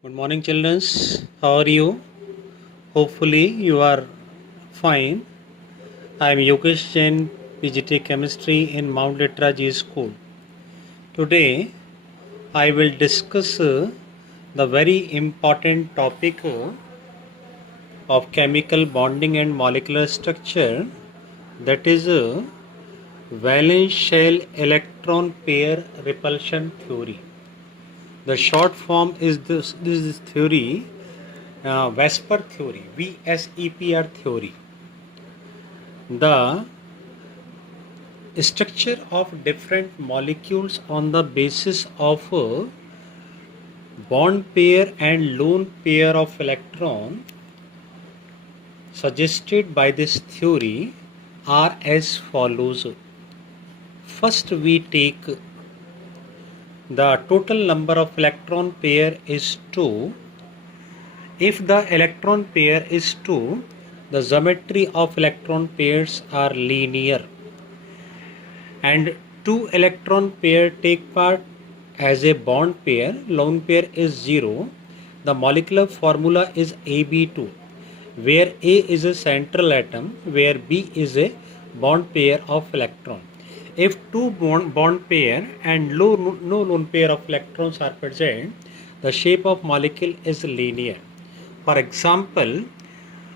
Good morning, children. How are you? Hopefully, you are fine. I am Yogesh Jain, PGT Chemistry in Mount Litra G School. Today, I will discuss the very important topic of chemical bonding and molecular structure, that is valence shell electron pair repulsion theory. The short form is this theory, VSEPR theory, VSEPR theory. The structure of different molecules on the basis of a bond pair and lone pair of electron suggested by this theory are as follows. First, we take the total number of electron pair is 2. If the electron pair is 2, the geometry of electron pairs are linear, and 2 electron pair take part as a bond pair. Lone pair is 0. The molecular formula is AB2, where A is a central atom, where B is a bond pair of electron. If two bond pair and no lone pair of electrons are present, the shape of molecule is linear. For example,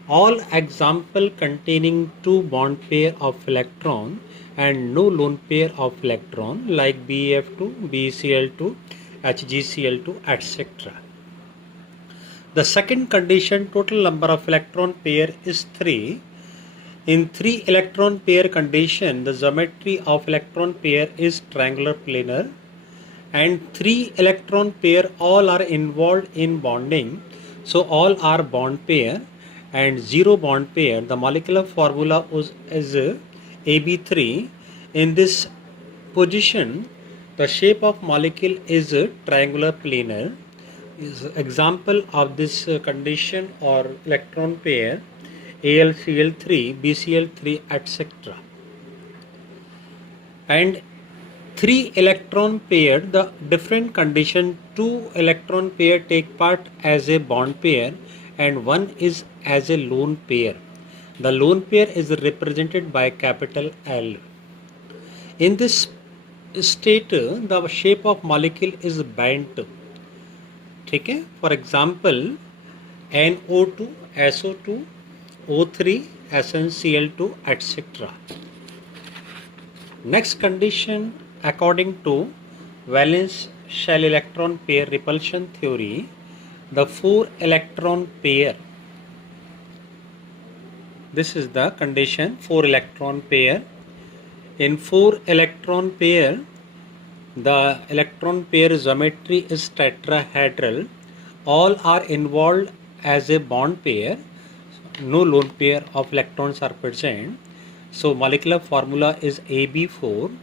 all example containing two bond pair of electron and no lone pair of electron like BF2, BCl2, HgCl2, etc. The second condition, total number of electron pair is 3. In 3 electron pair condition, the geometry of electron pair is triangular planar, and 3 electron pair all are involved in bonding, so all are bond pair, and 0 bond pair. The molecular formula is AB3. In this position, the shape of molecule is triangular planar. Example of this condition or electron pair AlCl3, BCl3, etc. And 3 electron pair, the different condition, 2 electron pair take part as a bond pair and 1 is as a lone pair. The lone pair is represented by capital L. In this state, the shape of molecule is bent. Okay? For example, NO2, SO2, O3, SnCl2, etc. Next condition, according to valence shell electron pair repulsion theory, the 4 electron pair, this is the condition, 4 electron pair. In 4 electron pair, the electron pair geometry is tetrahedral. All are involved as a bond pair. No lone pair of electrons are present. So molecular formula is AB4.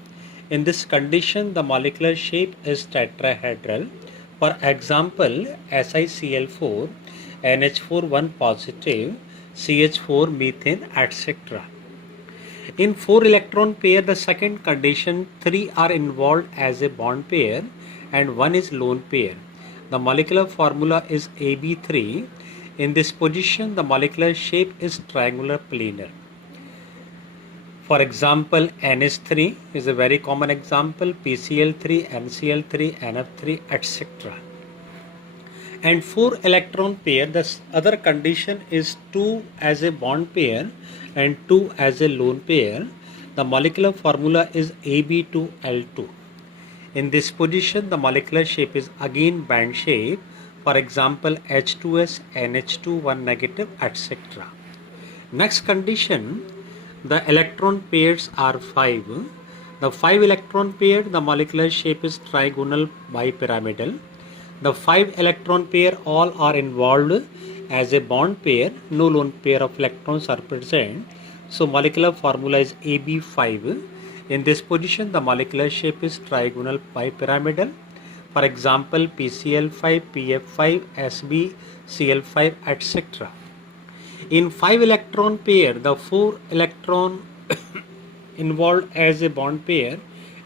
In this condition, the molecular shape is tetrahedral. For example, SiCl4, NH4 1 positive, CH4 methane, etc. In 4 electron pair, the second condition, 3 are involved as a bond pair and 1 is lone pair. The molecular formula is AB3. In this position, the molecular shape is triangular planar. For example, NH3 is a very common example, PCl3, NCl3, NF3, etc. And 4 electron pair, the other condition is 2 as a bond pair and 2 as a lone pair. The molecular formula is AB2L2. In this position, the molecular shape is again band shape. For example, H2S, NH2, 1 negative, etc. Next condition, the electron pairs are 5. The 5 electron pair, the molecular shape is trigonal bipyramidal. The 5 electron pair all are involved as a bond pair. No lone pair of electrons are present. So molecular formula is AB5. In this position, the molecular shape is trigonal bipyramidal. For example, PCl5, PF5, SB, Cl5, etc. In 5 electron pair, the 4 electron involved as a bond pair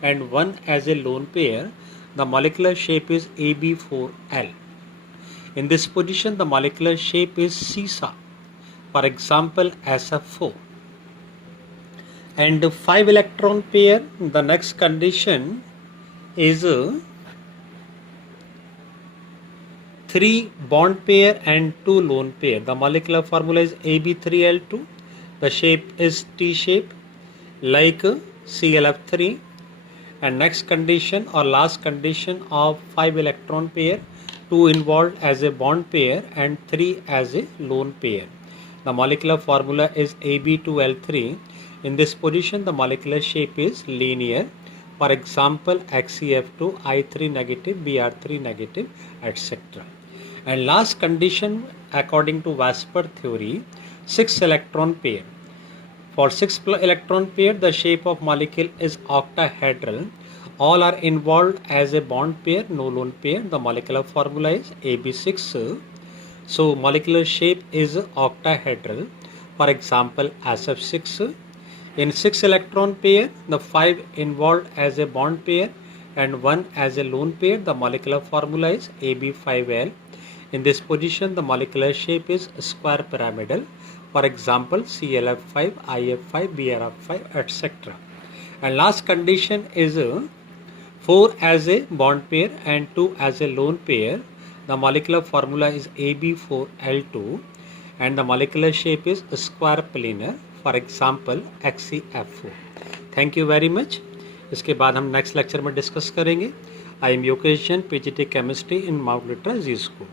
and 1 as a lone pair. The molecular shape is AB4L. In this position, the molecular shape is seesaw, for example SF4. And 5 electron pair, the next condition is 3 bond pair and 2 lone pair. The molecular formula is AB3L2. The shape is T shape like ClF3. And next condition or last condition of 5 electron pair, 2 involved as a bond pair and 3 as a lone pair. The molecular formula is AB2L3. In this position, the molecular shape is linear. For example, XeF2, I3 negative, Br3 negative, etc. And last condition, according to Vosper theory, 6 electron pair. For 6 electron pair, the shape of molecule is octahedral. All are involved as a bond pair, no lone pair. The molecular formula is AB6. So molecular shape is octahedral. For example, SF6. In 6 electron pair, the 5 involved as a bond pair and 1 as a lone pair. The molecular formula is AB5L. In this position, the molecular shape is square pyramidal. For example, ClF5, IF5, BrF5, etc. And last condition is 4 as a bond pair and 2 as a lone pair. The molecular formula is AB4L2 and the molecular shape is square planar. For example, XeF4. Thank you very much. इसके बाद हम next lecture में discuss करेंगे. I am Yogesh Jain, PGT chemistry in Mount Litera Zee school.